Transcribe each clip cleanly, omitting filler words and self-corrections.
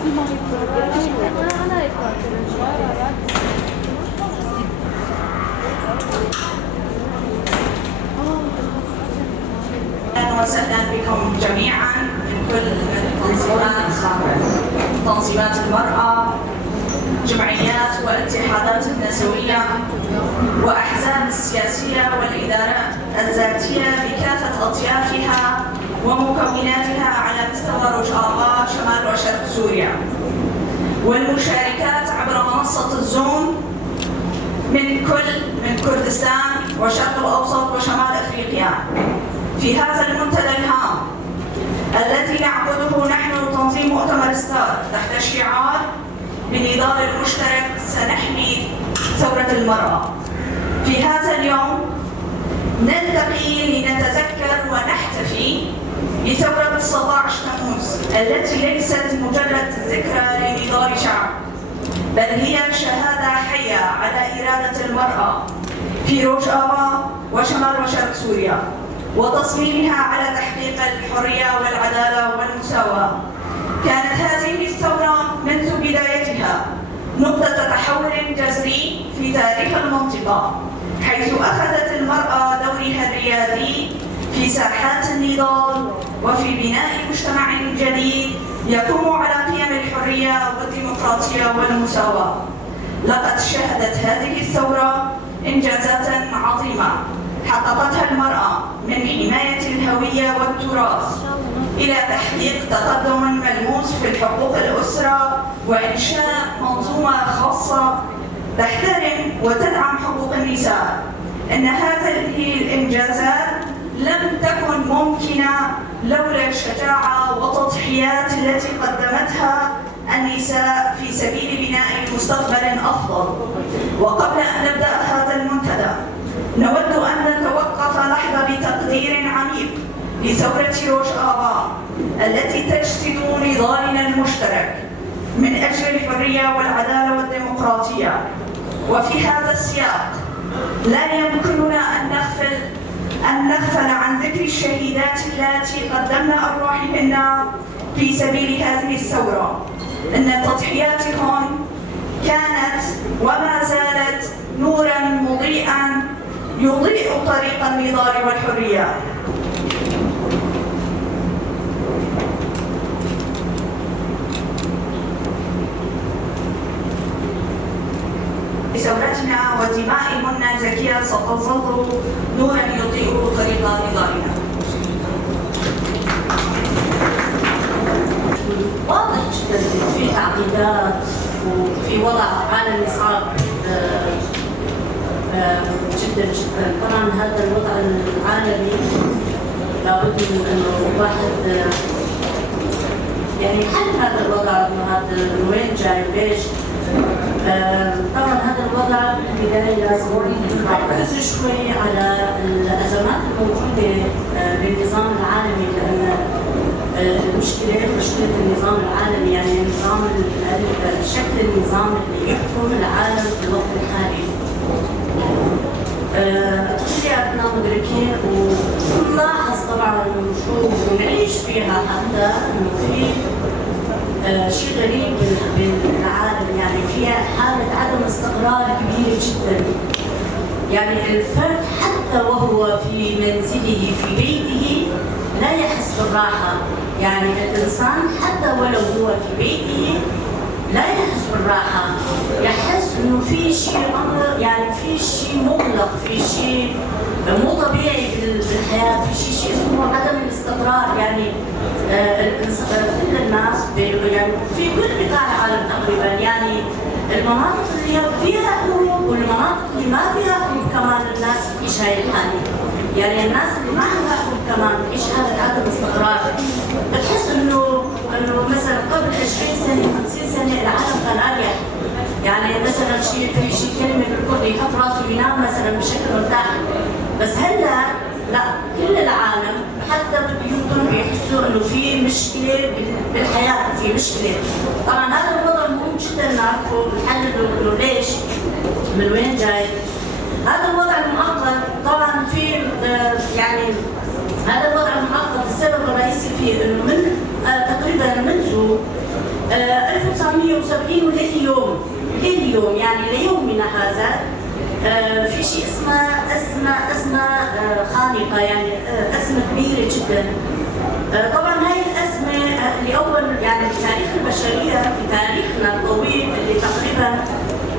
أهلا وسهلا بكم جميعا من كل تنظيمات المرأة، جمعيات واتحادات النسوية وأحزاب السياسية والإدارات الذاتية بكافة أطيافها ومكوناتها على مستوى رجاء شمال وشرق سوريا، والمشاركات عبر منصة الزوم من كردستان وشرق الأوسط وشمال أفريقيا في هذا المنتدى الهام الذي نعقده نحن تنظيم مؤتمر ستار تحت شعار بنضال المشترك سنحمي ثورة المرأة. في هذا اليوم نلتقي لنتذكر ونحتفي بثورة 19 تموز التي ليست مجرد ذكرى لنضال شعب، بل هي شهادة حية على إرادة المرأة في روجافا وشمال وشرق سوريا وتصميمها على تحقيق الحرية والعدالة والمساواة. كانت هذه الثورة منذ بدايتها نقطة تحول جذري في تاريخ المنطقة، حيث أخذت المرأة دورها الريادي في ساحات النضال وفي بناء مجتمع جديد يقوم على قيم الحرية والديمقراطية والمساواة. لقد شهدت هذه الثورة إنجازات عظيمة حققتها المرأة من حماية الهوية والتراث إلى تحقيق تقدم ملموس في حقوق الأسرة وإنشاء منظومة خاصة تحترم وتدعم حقوق النساء. إن هذه الإنجازات لم تكن ممكنة لولا الشجاعة والتضحيات التي قدمتها النساء في سبيل بناء مستقبل أفضل. وقبل أن نبدأ هذا المنتدى نود أن نتوقف لحظة بتقدير عميق لثورة روجافا التي تجسد نضالنا المشترك من أجل الحرية والعدالة والديمقراطية. وفي هذا السياق لا يمكننا أن نغفل عن ذكر الشهيدات اللاتي قدمن أرواحهن في سبيل هذه الثورة. إن تضحياتهن كانت وما زالت نورا مضيئا يضيء طريق النضال والحرية. ثورتنا ودمائهن زكية ستظل نورا يضيء طريق نضالنا. واضح جدا في تعقيدات وفي وضع عالمي صعب جدا جدا. طبعا هذا الوضع العالمي لابد من انه الواحد يعني يحل هذا الوضع، انه هذا من وين جاي وليش. طبعا هذا الوضع في البدايه لازم نركز شوي على الازمات الموجوده بالنظام العالمي، لان مشكله النظام العالمي يعني شكل النظام اللي يحكم العالم في الوقت الحالي. كلياتنا مدركين ونلاحظ طبعا ونشوف ونعيش فيها حتى انه في شيء غريب بالعالم، يعني فيها حالة عدم استقرار كبيرة جدا. يعني الفرد حتى وهو في منزله في بيته لا يحس بالراحة، يعني الإنسان حتى ولو هو في بيته لا يحس بالراحة، يحس إنه في شيء أمر، يعني في شيء مغلق، في شيء مو طبيعي بالحياة، في شيء اسمه عدم الاستقرار. يعني كل الناس يعني في كل بقاع العالم تقريبا، يعني المناطق اللي فيها حروب والمناطق اللي ما فيها حروب كمان الناس تعيش هاي الحالة. يعني الناس اللي ما عندها حروب كمان تعيش حالة عدم استقرار. بتحس انه مثلا قبل 20 سنة 50 سنة العالم كان اريح، يعني مثلا في شيء كلمة بالكردي يحط راسه وينام مثلا بشكل مرتاح. بس هلا لا، كل العالم حتى ببيوتهم بيحسوا انه في مشكله بالحياه، في مشكله. طبعا هذا الوضع مهم جدا نعرفه نحلله انه ليش، من وين جاي. هذا الوضع المعقد طبعا في يعني هذا الوضع المعقد السبب الرئيسي فيه انه من تقريبا منذ 72 ولليوم يعني ليومنا هذا في شيء اسمه أزمة خانقة، يعني أزمة كبيرة جدا. طبعا هاي الأزمة لأول يعني في تاريخ البشرية، في تاريخنا الطويل اللي تقريبا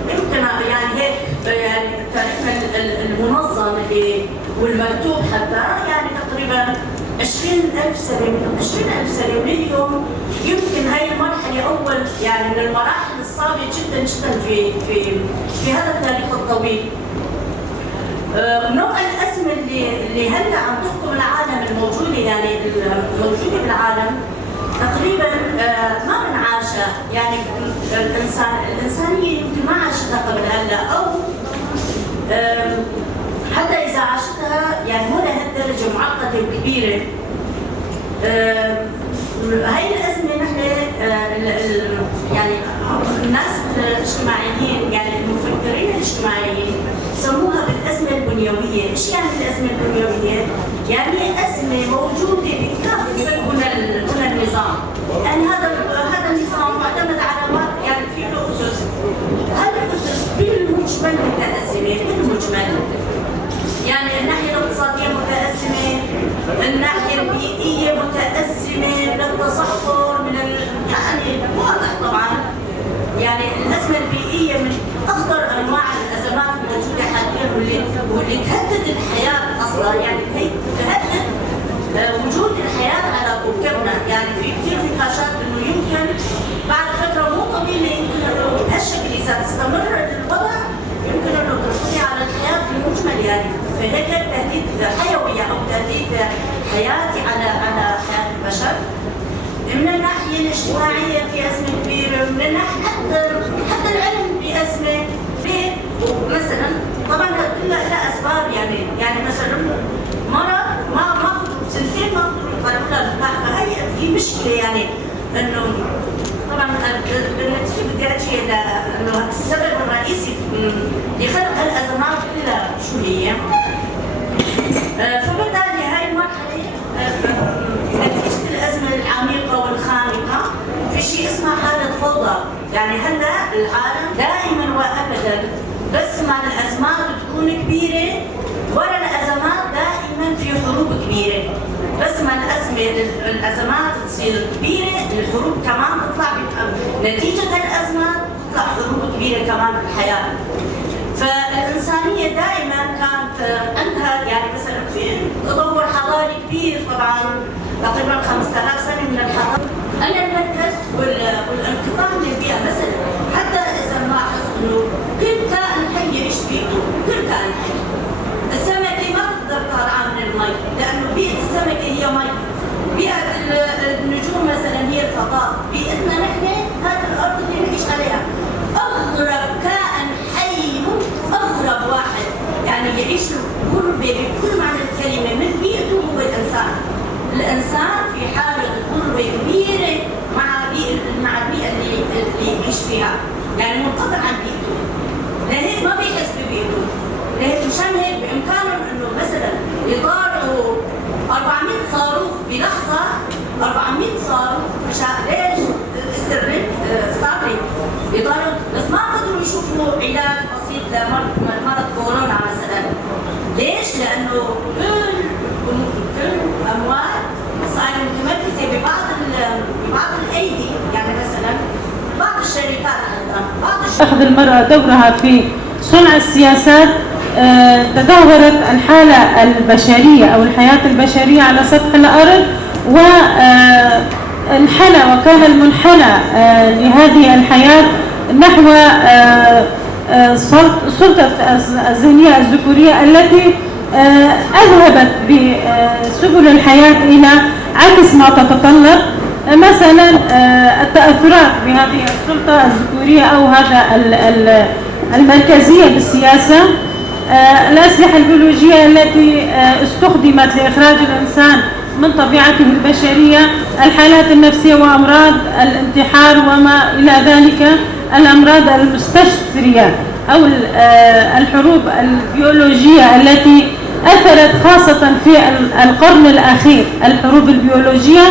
يمكن يعني هيك يعني تاريخنا المنظم والمكتوب حتى يعني تقريبا 20,000 سنة من اليوم. يمكن هاي المرحلة أول يعني من المراحل الصعبة جدا جدا في هذا التاريخ الطويل. نوع الأزمة اللي هلا عم تحكم العالم الموجودة، يعني الموجودة بالعالم تقريبا ما بنعاشها، يعني الإنسانية يمكن ما عاشتها قبل هلا، أو حتى إذا عاشتها يعني مو لهالدرجة معقدة وكبيرة. هاي الأزمة نحن يعني الناس الاجتماعيين يعني المفكرين الاجتماعيين سموها بالأزمة البنيوية. إيش يعني الأزمة البنيوية؟ يعني أزمة موجودة بكافة بنى النظام. يعني هذا النظام معتمد على يعني في له أسس. هذه الأسس بالمجمل متأزمة بالمجمل. يعني الناحية الاقتصادية متأزمة، الناحية البيئية متأزمة، من التصحر يعني واضح طبعا. يعني الأزمة البيئية من أخطر أنواع الأزمات الموجودة حاليا واللي تهدد الحياة أصلا، يعني تهدد وجود الحياة على كوكبنا. يعني في كثير نقاشات إنه يمكن بعد فترة مو طويلة يمكن إنه بهالشكل إذا تستمر الوضع يمكن إنه تنقضي على الحياة في المجمل. يعني فهيك تهديد حيوي أو تهديد حياتي على حياة البشر. من الناحية الاجتماعية في أزمة كبيرة، من الناحية حتى العلم بأزمة. ليه؟ مثلا طبعا كلها لها أسباب، يعني مثلا مرض ما سنتين ما قدروا يطلعوا لها مفتاح، فهي في مشكلة. يعني إنه طبعا بالنتيجة بدي أجي إنه السبب الرئيسي لخلق هالأزمات كلها شو هي؟ فبالتالي هاي المرحلة نتيجة الأزمة العميقة والخانقة في شيء اسمه حالة فوضى. يعني هلا العالم دائما وأبدا بس ما الأزمات تكون كبيرة ورا الأزمات دائما في حروب كبيرة. بس ما الأزمات تصير كبيرة الحروب كمان تطلع نتيجة الأزمات تطلع حروب كبيرة كمان بالحياة. فالإنسانية دائما كانت عندها يعني مثلا في تطور حضاري كبير، طبعا تقريبا 5000 سنة من الحضارة. أنا المركز والانقطاع من البيئة مثلا، حتى إذا نلاحظ إنه كل كائن حي يعيش بيئته، كل كائن حي. السمكة ما بتقدر تطلع من المي لأنه بيئة السمكة هي مي. بيئة النجوم مثلا هي الفضاء. بيئتنا نحن هذه الأرض اللي نعيش عليها. أغرب كائن حي أغرب واحد يعني يعيش غربة بكل معنى الكلمة من بيئته هو الإنسان. الإنسان في حالة غربة كبيرة مع البيئة اللي يعيش فيها، يعني منقطع عن بيئته. لهيك ما بيحس ببيئته. لهيك مشان هيك بإمكانهم إنه مثلا يطاروا 400 صاروخ بلحظة، 400 صاروخ مشان ليش؟ ستارلينك يطاروا، بس ما قدروا يشوفوا علاج بسيط لمرض كورونا مثلا. ليش؟ لأنه كل أموال صارت متمركزة ببعض الأيدي. يعني مثلا بعض الشركات أخذ المرأة دورها في صنع السياسات. تدهورت الحالة البشرية أو الحياة البشرية على سطح الأرض، وانحنى وكان المنحنى لهذه الحياة نحو السلطة الذهنية الذكورية التي أذهبت بسبل الحياة إلى عكس ما تتطلب. مثلا التأثرات بهذه السلطة الذكورية أو هذا المركزية بالسياسة، الأسلحة البيولوجية التي استخدمت لإخراج الإنسان من طبيعته البشرية، الحالات النفسية وأمراض الانتحار وما إلى ذلك، الأمراض المستشفية أو الحروب البيولوجية التي أثرت خاصة في القرن الأخير. الحروب البيولوجية،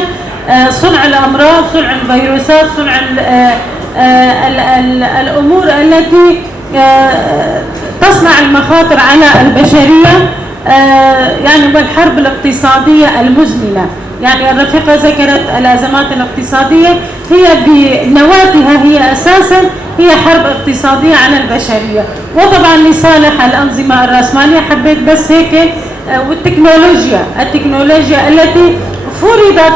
صنع الأمراض، صنع الفيروسات، صنع الأمور التي تصنع المخاطر على البشرية، يعني والحرب الاقتصادية المزمنة. يعني الرفيقة ذكرت الأزمات الاقتصادية، هي بنواتها هي أساسا هي حرب اقتصادية على البشرية، وطبعا لصالح الأنظمة الرأسمالية. حبيت بس هيك. التكنولوجيا التي فرضت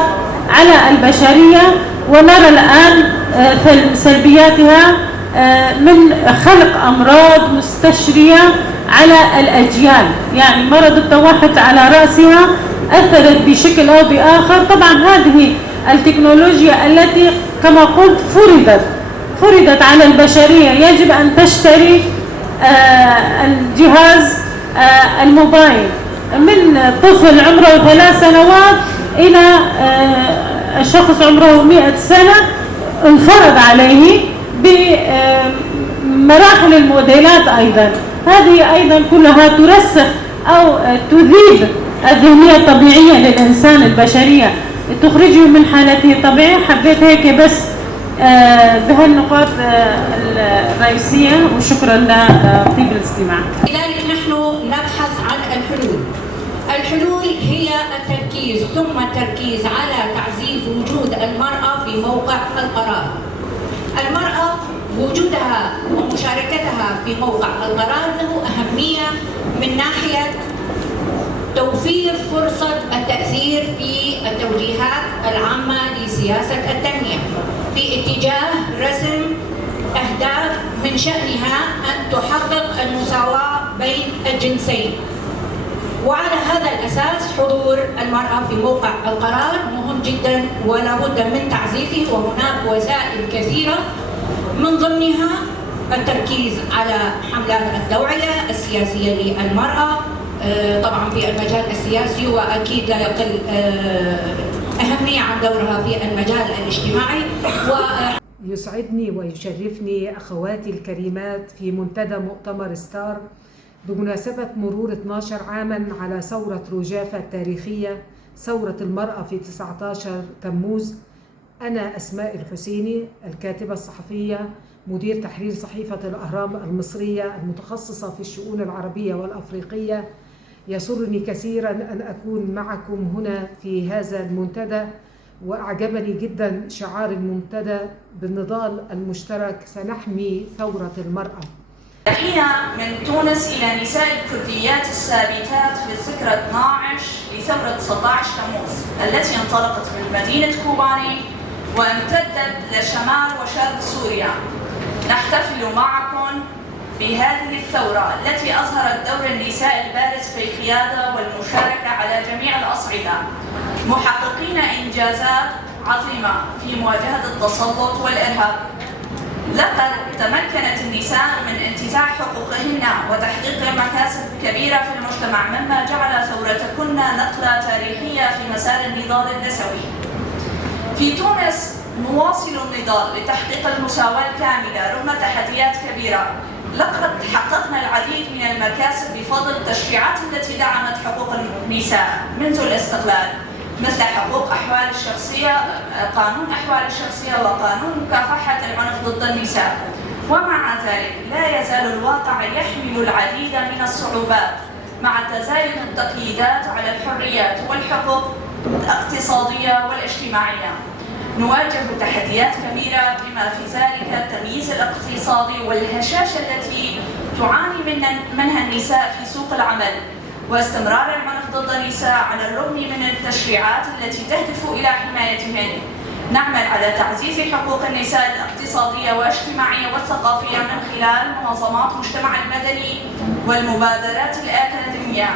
على البشرية، ونرى الآن سلبياتها من خلق أمراض مستشرية على الأجيال. يعني مرض التوحد على رأسها أثرت بشكل أو بآخر. طبعا هذه التكنولوجيا التي كما قلت فرضت على البشرية، يجب أن تشتري الجهاز الموبايل من طفل عمره 3 سنوات إلى شخص عمره 100 سنة، انفرض عليه بمراحل الموديلات. أيضا هذه أيضا كلها ترسخ أو تذيب الذهنية الطبيعية للإنسان البشرية، تخرجه من حالته الطبيعية. حبيت هيك بس بهالنقاط الرئيسية، وشكرا لطيب الاستماع. لذلك نحن نبحث عن الحلول. الحلول هي التركيز ثم التركيز على تعزيز وجود المرأة في موقع القرار. المرأة وجودها ومشاركتها في موقع القرار له أهمية من ناحية توفير فرصة التأثير في التوجيهات العامة لسياسة التنمية في اتجاه رسم أهداف من شأنها أن تحقق المساواة بين الجنسين. وعلى هذا الأساس حضور المرأة في موقع القرار مهم جدا ولا بد من تعزيزه، وهناك وسائل كثيرة من ضمنها التركيز على حملات التوعية السياسية للمرأة طبعا في المجال السياسي، وأكيد لا يقل أهمية عن دورها في المجال الاجتماعي. يسعدني ويشرفني أخواتي الكريمات في منتدى مؤتمر ستار بمناسبة مرور 12 عاما على ثورة روجافة التاريخية، ثورة المرأة في 19 تموز. أنا أسماء الحسيني، الكاتبة الصحفية، مدير تحرير صحيفة الأهرام المصرية المتخصصة في الشؤون العربية والأفريقية. يسرني كثيرا أن أكون معكم هنا في هذا المنتدى، وأعجبني جدا شعار المنتدى بالنضال المشترك سنحمي ثورة المرأة. تحية من تونس إلى نساء الكرديات الثابتات في الذكرى 12 لثورة 19 تموز التي انطلقت من مدينة كوباني وامتدت لشمال وشرق سوريا. نحتفل معكم بهذه الثورة التي أظهرت دور النساء البارز في القيادة والمشاركة على جميع الأصعدة، محققين إنجازات عظيمة في مواجهة التسلط والإرهاب. لقد تمكنت النساء من انتزاع حقوقهن وتحقيق مكاسب كبيرة في المجتمع، مما جعل ثورتكن نقلة تاريخية في مسار النضال النسوي. في تونس نواصل النضال لتحقيق المساواة الكاملة رغم تحديات كبيرة. لقد حققنا العديد من المكاسب بفضل التشريعات التي دعمت حقوق النساء منذ الاستقلال، مثل حقوق أحوال الشخصية، قانون أحوال الشخصية وقانون مكافحة العنف ضد النساء. ومع ذلك لا يزال الواقع يحمل العديد من الصعوبات مع تزايد التقييدات على الحريات والحقوق الاقتصادية والاجتماعية. نواجه تحديات كبيرة بما في ذلك التمييز الاقتصادي والهشاشة التي تعاني منها النساء في سوق العمل، واستمرار العنف ضد النساء على الرغم من التشريعات التي تهدف إلى حمايتهن. نعمل على تعزيز حقوق النساء الاقتصادية والاجتماعية والثقافية من خلال منظمات المجتمع المدني والمبادرات الأكاديمية.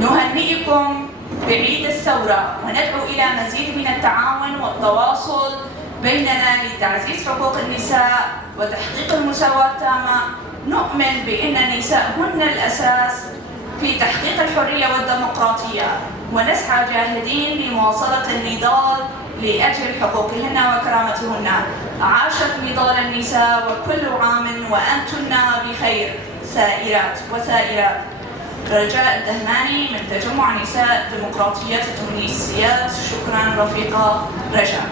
نهنئكم بعيد الثورة وندعو إلى مزيد من التعاون والتواصل بيننا لتعزيز حقوق النساء وتحقيق المساواة التامة. نؤمن بأن النساء هن الأساس في تحقيق الحرية والديمقراطية، ونسعى جاهدين لمواصلة النضال لأجل حقوقهن وكرامتهن. عاشت نضال النساء وكل عام وأنتن بخير سائرات وسائرات. رجاء الدهماني من تجمع نساء ديمقراطيات التونسيات. شكرا رفيقة رجاء.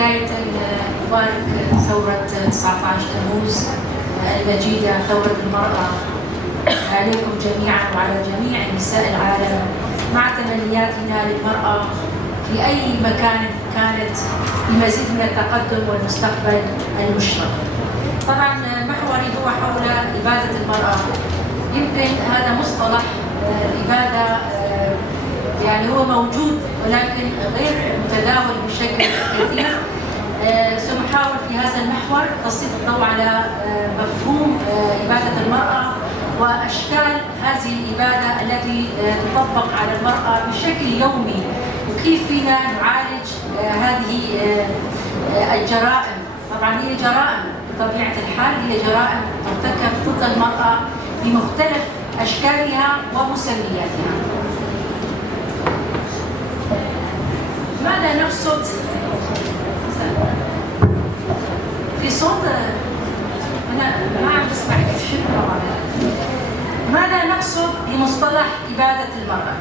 بداية أبارك ثورة 19 تموز المجيدة، ثورة المرأة، عليكم جميعا وعلى جميع نساء العالم، مع تمنياتنا للمرأة في أي مكان كانت بمزيد من التقدم والمستقبل المشرق. طبعا محوري هو حول إبادة المرأة. يمكن هذا مصطلح الإبادة يعني هو موجود ولكن غير متداول بشكل كثير. سنحاول في هذا المحور تسليط الضوء على مفهوم إبادة المرأة وأشكال هذه الإبادة التي تطبق على المرأة بشكل يومي، وكيف فينا نعالج هذه الجرائم. طبعا هي جرائم بطبيعة الحال، هي جرائم ترتكب ضد المرأة بمختلف أشكالها ومسمياتها. ماذا نقصد في صوت؟ أنا ما عم بسمع كثير. ماذا نقصد بمصطلح إبادة المرأة؟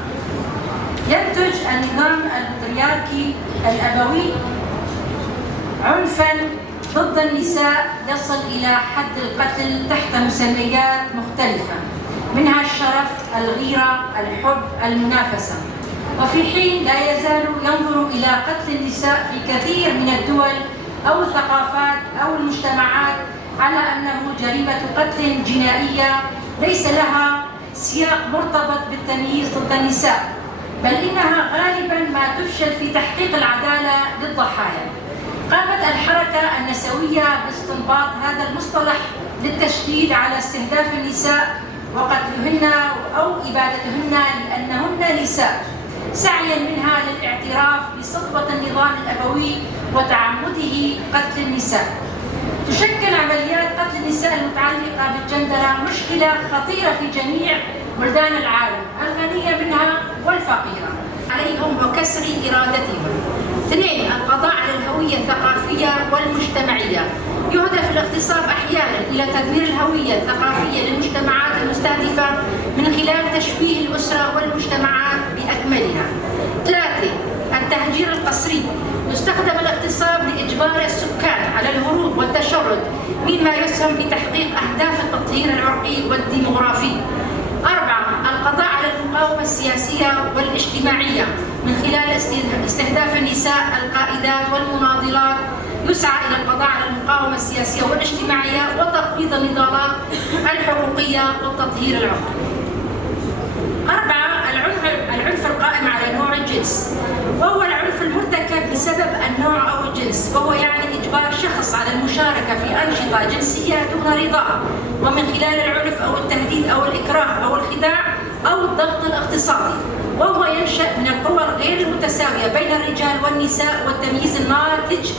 ينتج النظام البطريركي الأبوي عنفاً ضد النساء يصل إلى حد القتل تحت مسميات مختلفة، منها الشرف، الغيرة، الحب، المنافسة. وفي حين لا يزال ينظر إلى قتل النساء في كثير من الدول أو الثقافات أو المجتمعات على أنه جريمة قتل جنائية ليس لها سياق مرتبط بالتمييز ضد النساء، بل إنها غالباً ما تفشل في تحقيق العدالة للضحايا. قامت الحركة النسوية باستنباط هذا المصطلح للتشديد على استهداف النساء وقتلهن أو إبادتهن لأنهن نساء، سعياً منها للاعتراف بسطوة النظام الأبوي وتعمده قتل النساء. تشكل عمليات قتل النساء المتعلقة بالجندرة مشكلة خطيرة في جميع بلدان العالم، الغنية منها والفقيرة، عليهم وكسر إرادتهم. 2. القضاء على الهوية الثقافية والمجتمعية. يهدف الاغتصاب أحياناً إلى تدمير الهوية الثقافية للمجتمعات المستهدفة من خلال تشويه الأسرة والمجتمعات بأكملها. 3. التهجير القسري. يستخدم الاغتصاب لإجبار السكان على الهروب والتشرد، مما يسهم في تحقيق أهداف التطهير العرقي والديموغرافي. 4. القضاء على المقاومة السياسية والاجتماعية من خلال استهداف النساء القائدات والمناضلات. يسعى إلى القضاء على المقاومة السياسية والاجتماعية وتخفيض النضالات الحقوقية والتطهير العرقي. 4. العنف القائم على نوع الجنس، وهو العنف المرتكب بسبب النوع أو الجنس، وهو يعني إجبار شخص على المشاركة في أنشطة جنسية دون رضاه، ومن خلال العنف أو التهديد أو الإكراه أو الخداع أو الضغط الاقتصادي، وهو ينشأ من القوى غير المتساوية بين الرجال والنساء والتمييز الناتج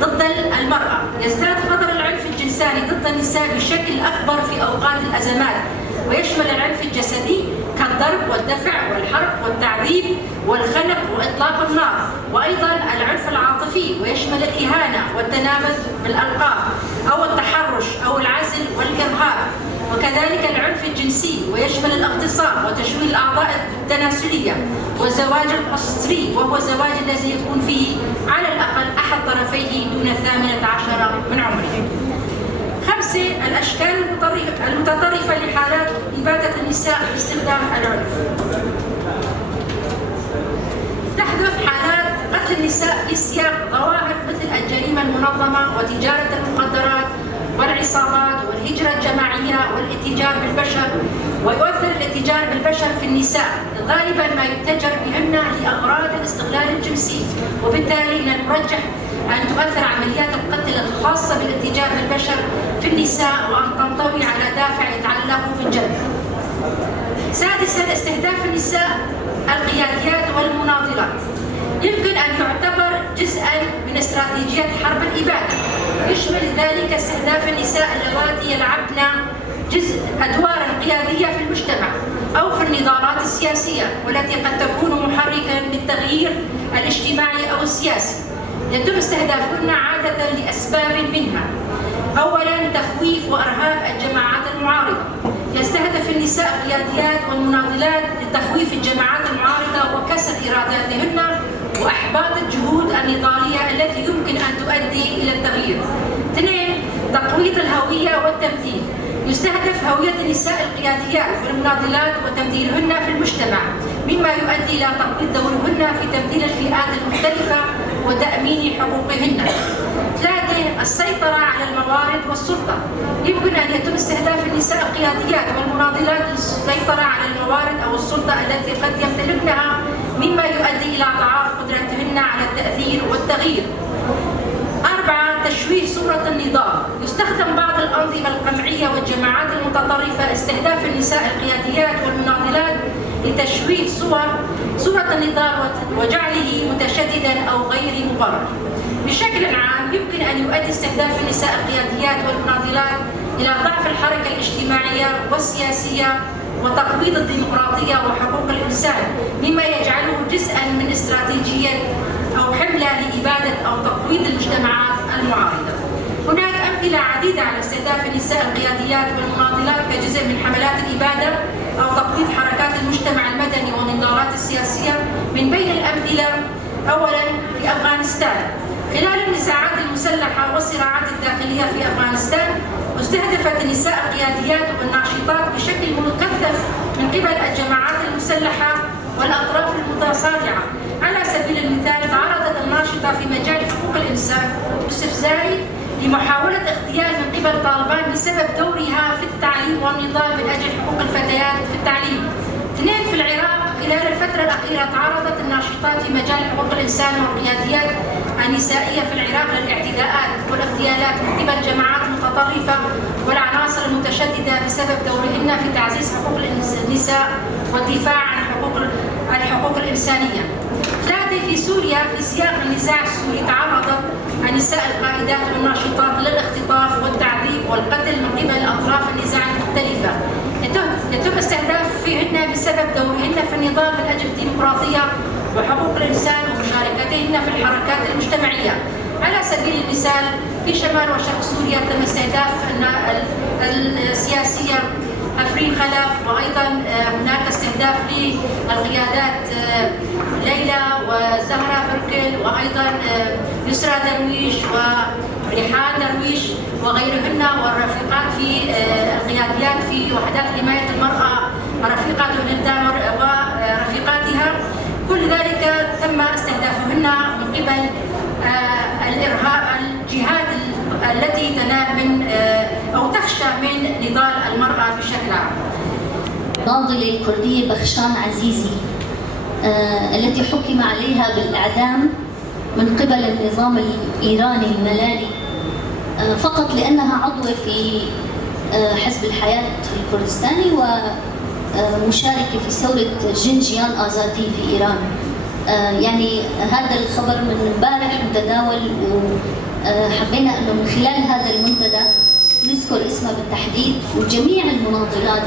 ضد المرأة. يزداد خطر العنف الجنساني ضد النساء بشكل أكبر في أوقات الأزمات، ويشمل العنف الجسدي كالضرب والدفع والحرق والتعذيب والخنق وإطلاق النار، وأيضا العنف العاطفي ويشمل الإهانة والتنابز بالألقاب أو التحرش أو العزل والإرهاب، وكذلك العنف الجنسي ويشمل الاغتصاب وتشويه الأعضاء التناسلية والزواج القسري، وهو الزواج الذي يكون فيه على الأقل أحد طرفيه دون 18 من عمره. 5. الأشكال المتطرفة لحالات إبادة النساء باستخدام العنف. تحدث حالات قتل النساء في سياق ظواهر مثل الجريمة المنظمة وتجارة المخدرات والعصابات والهجرة الجماعية والاتجار بالبشر. ويؤثر الاتجار بالبشر في النساء غالبا ما يتجر بهن لأغراض الاستغلال الجنسي، وبالتالي من المرجح أن تؤثر عمليات القتل الخاصة بالاتجار بالبشر في النساء وأن تنطوي على دافع يتعلق بالجنس. 6. استهداف النساء القياديات والمناضلات. يمكن أن يعتبر جزءاً من استراتيجية حرب الإبادة، يشمل ذلك استهداف النساء اللواتي يلعبن أدواراً قيادية في المجتمع أو في النضالات السياسية، والتي قد تكون محركاً للتغيير الاجتماعي أو السياسي. يتم استهدافهن عادة لأسباب منها: أولاً تخويف وإرهاب الجماعات المعارضة. يستهدف النساء القياديات والمناضلات لتخويف الجماعات المعارضة وكسر إراداتهن وأحباط الجهود النضالية التي يمكن أن تؤدي إلى التغيير. 2. تقويض الهوية والتمثيل. يستهدف هوية النساء القياديات والمناضلات وتمثيلهن في المجتمع، مما يؤدي إلى تقويض دورهن في تمثيل الفئات المختلفة وتأمين حقوقهن. 3. السيطرة على الموارد والسلطة. يمكن أن يتم استهداف النساء القياديات والمناضلات للسيطرة على الموارد أو السلطة التي قد يمتلكنها، مما يؤدي إلى إضعاف قدرتهن على التأثير والتغيير. 4. تشويه صورة النضال. يستخدم بعض الأنظمة القمعية والجماعات المتطرفة استهداف النساء القياديات والمناضلات لتشويه صورة النضال وجعله متشددا أو غير مبرر. بشكل عام يمكن أن يؤدي استهداف النساء القياديات والمناضلات إلى ضعف الحركة الاجتماعية والسياسية وتقويض الديمقراطية وحقوق الإنسان، مما يجعله جزءا من استراتيجية أو حملة لإبادة أو تقويض المجتمعات المعارضة. هناك أمثلة عديدة على استهداف النساء القياديات والمناضلات كجزء من حملات الإبادة أو تقويض حركات المجتمع المدني والنضالات السياسية. من بين الأمثلة: أولاً في أفغانستان، خلال النزاعات المسلحة والصراعات الداخلية في أفغانستان استهدفت النساء القياديات والناشطات بشكل مكثف من قبل الجماعات المسلحة والأطراف المتصارعة. على سبيل المثال تعرضت الناشطة في مجال حقوق الإنسان استفزاز لمحاولة اغتيال من قبل طالبان بسبب دورها في التعليم والنضال من أجل حقوق الفتيات في التعليم. 2. في العراق خلال الفترة الأخيرة تعرضت الناشطات في مجال حقوق الإنسان والقياديات النسائية في العراق للاعتداءات والاغتيالات من قبل جماعات متطرفة والعناصر المتشددة بسبب دورهن في تعزيز حقوق النساء والدفاع عن الحقوق الإنسانية. 3. في سوريا في سياق النزاع السوري تعرضت النساء القائدات والناشطات للاختطاف والتعذيب والقتل من قبل أطراف النزاع المختلفة. يتم استهداف فيهن بسبب دورهن في النضال من أجل الديمقراطية وحقوق الإنسان ومشاركتهن في الحركات المجتمعية. على سبيل المثال في شمال وشرق سوريا تم استهداف السياسية أفرين خلف، وأيضا هناك استهداف للقيادات ليلى وزهرة بركل، وأيضا يسرى درويش وريحان درويش وغيرهن، والرفيقات في القياديات في وحدات حماية المرأة رفيقات البلدان ورفيقاتها. كل ذلك تم استهدافهن من قبل الإرهاب الجهات التي تنال من أو تخشى من نضال المرأة بشكل عام. الناضلة الكردية بخشان عزيزي التي حكم عليها بالإعدام من قبل النظام الإيراني الملالي فقط لأنها عضوة في حزب الحياة الكردستاني ومشاركة في ثورة جنجيان آزادي في إيران. يعني هذا الخبر من امبارح متداول، وحبينا أنه من خلال هذا المنتدى نذكر اسمها بالتحديد، وجميع المناضلات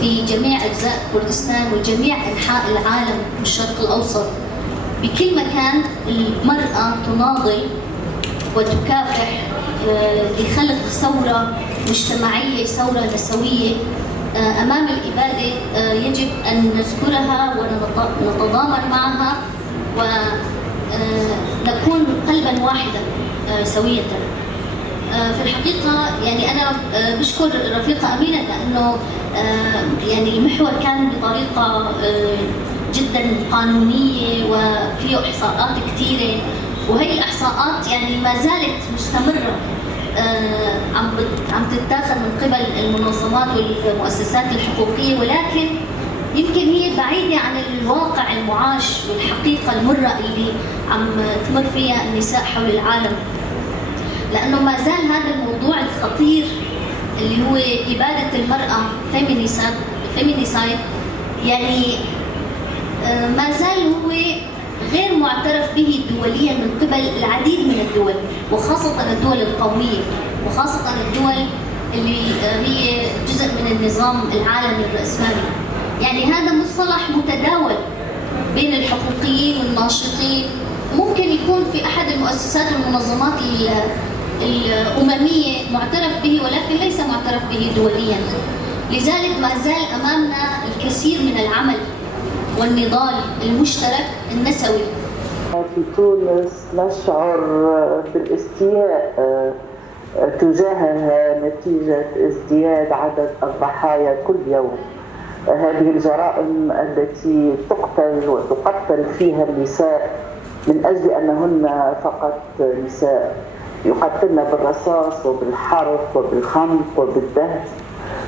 في جميع أجزاء كردستان وجميع أنحاء العالم والشرق الأوسط بكل مكان. المرأة تناضل وتكافح لخلق ثورة مجتمعية، ثورة نسوية أمام الإبادة. يجب أن نذكرها ونتضامن معها ونكون قلبا واحدا سوية. في الحقيقة يعني أنا بشكر الرفيقة أمينة لأنه يعني المحور كان بطريقة جدا قانونية وفيه إحصاءات كثيرة، وهي الإحصاءات يعني ما زالت مستمرة عم تتاخذ من قبل المنظمات والمؤسسات الحقوقية، ولكن يمكن هي بعيدة عن الواقع المعاش والحقيقة المرة اللي عم تمر فيها النساء حول العالم. لأنه ما زال هذا الموضوع الخطير اللي هو إبادة المرأة فيمينيسايد يعني ما زال هو غير معترف به دوليا من قبل العديد من الدول، وخاصة الدول القومية، وخاصة الدول اللي هي جزء من النظام العالمي الرأسمالي. يعني هذا مصطلح متداول بين الحقوقيين والناشطين، ممكن يكون في أحد المؤسسات والمنظمات الأممية معترف به، ولكن ليس معترف به دوليا. لذلك ما زال أمامنا الكثير من العمل والنضال المشترك النسوي. في تونس نشعر بالاستياء تجاهها نتيجة ازدياد عدد الضحايا كل يوم. هذه الجرائم التي تقتل وتقتل فيها النساء من أجل أنهن فقط نساء، يقتلن بالرصاص وبالحرق وبالخنق وبالدهس